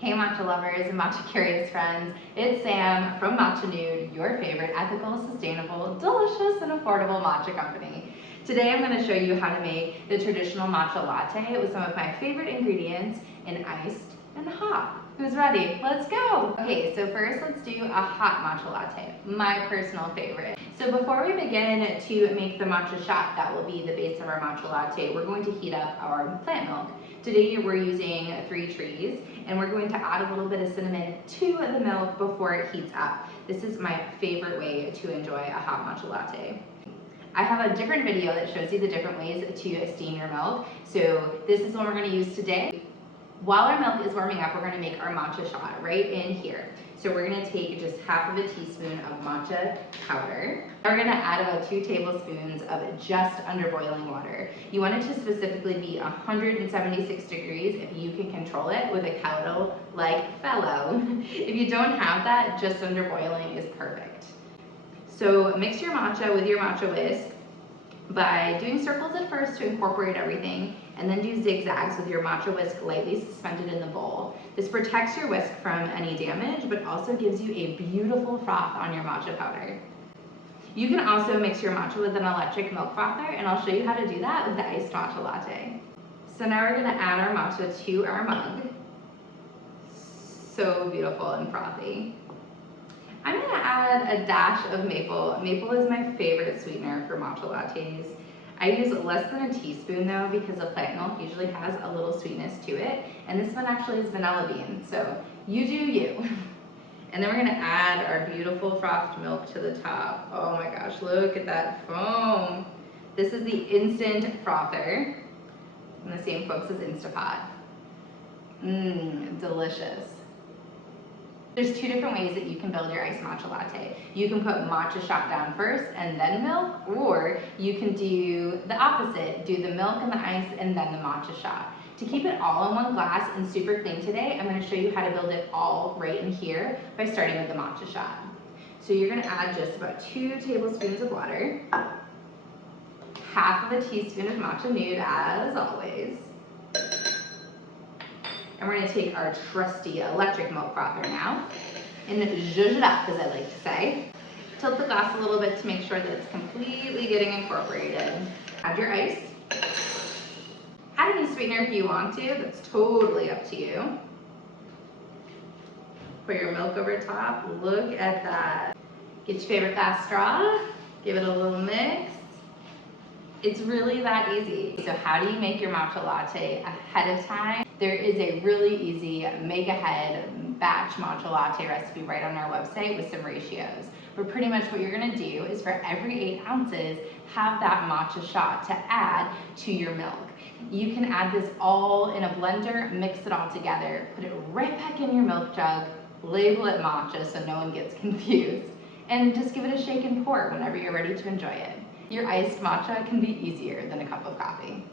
Hey matcha lovers and matcha curious friends, it's Sam from Matcha Nude, your favorite ethical, sustainable, delicious, and affordable matcha company. Today I'm going to show you how to make the traditional matcha latte with some of my favorite ingredients in iced and hot. Who's ready? Let's go! Okay, so first let's do a hot matcha latte, my personal favorite. So before we begin to make the matcha shot that will be the base of our matcha latte, we're going to heat up our plant milk. Today we're using 3 trees, and we're going to add a little bit of cinnamon to the milk before it heats up. This is my favorite way to enjoy a hot matcha latte. I have a different video that shows you the different ways to steam your milk, so this is what we're going to use today. While our milk is warming up, we're going to make our matcha shot right in here. So we're going to take just half of a teaspoon of matcha powder. We're going to add about 2 tablespoons of just under boiling water. You want it to specifically be 176 degrees if you can control it with a kettle like fellow. If you don't have that, just under boiling is perfect. So mix your matcha with your matcha whisk by doing circles at first to incorporate everything, and then do zigzags with your matcha whisk lightly suspended in the bowl. This protects your whisk from any damage, but also gives you a beautiful froth on your matcha powder. You can also mix your matcha with an electric milk frother, and I'll show you how to do that with the iced matcha latte. So now we're gonna add our matcha to our mug. So beautiful and frothy. I'm gonna add a dash of maple. Maple is my favorite sweetener for matcha lattes. I use less than a teaspoon though, because the plant milk usually has a little sweetness to it, and this one actually is vanilla bean, so you do you. And then we're gonna add our beautiful frothed milk to the top. Oh my gosh, look at that foam. This is the Instant Frother, from the same folks as Instapot. Delicious. There's 2 different ways that you can build your iced matcha latte. You can put matcha shot down first and then milk, or you can do the opposite, do the milk and the ice and then the matcha shot. To keep it all in one glass and super clean today, I'm going to show you how to build it all right in here by starting with the matcha shot. So you're going to add just about 2 tablespoons of water, half of a teaspoon of Matcha Nude as always. And we're going to take our trusty electric milk frother now and zhuzh it up, as I like to say. Tilt the glass a little bit to make sure that it's completely getting incorporated. Add your ice. Add any sweetener if you want to, that's totally up to you. Pour your milk over top, look at that. Get your favorite glass straw, give it a little mix. It's really that easy. So how do you make your matcha latte ahead of time? There is a really easy make ahead batch matcha latte recipe right on our website with some ratios. But pretty much what you're gonna do is for every 8 ounces, have that matcha shot to add to your milk. You can add this all in a blender, mix it all together, put it right back in your milk jug, label it matcha so no one gets confused, and just give it a shake and pour whenever you're ready to enjoy it. Your iced matcha can be easier than a cup of coffee.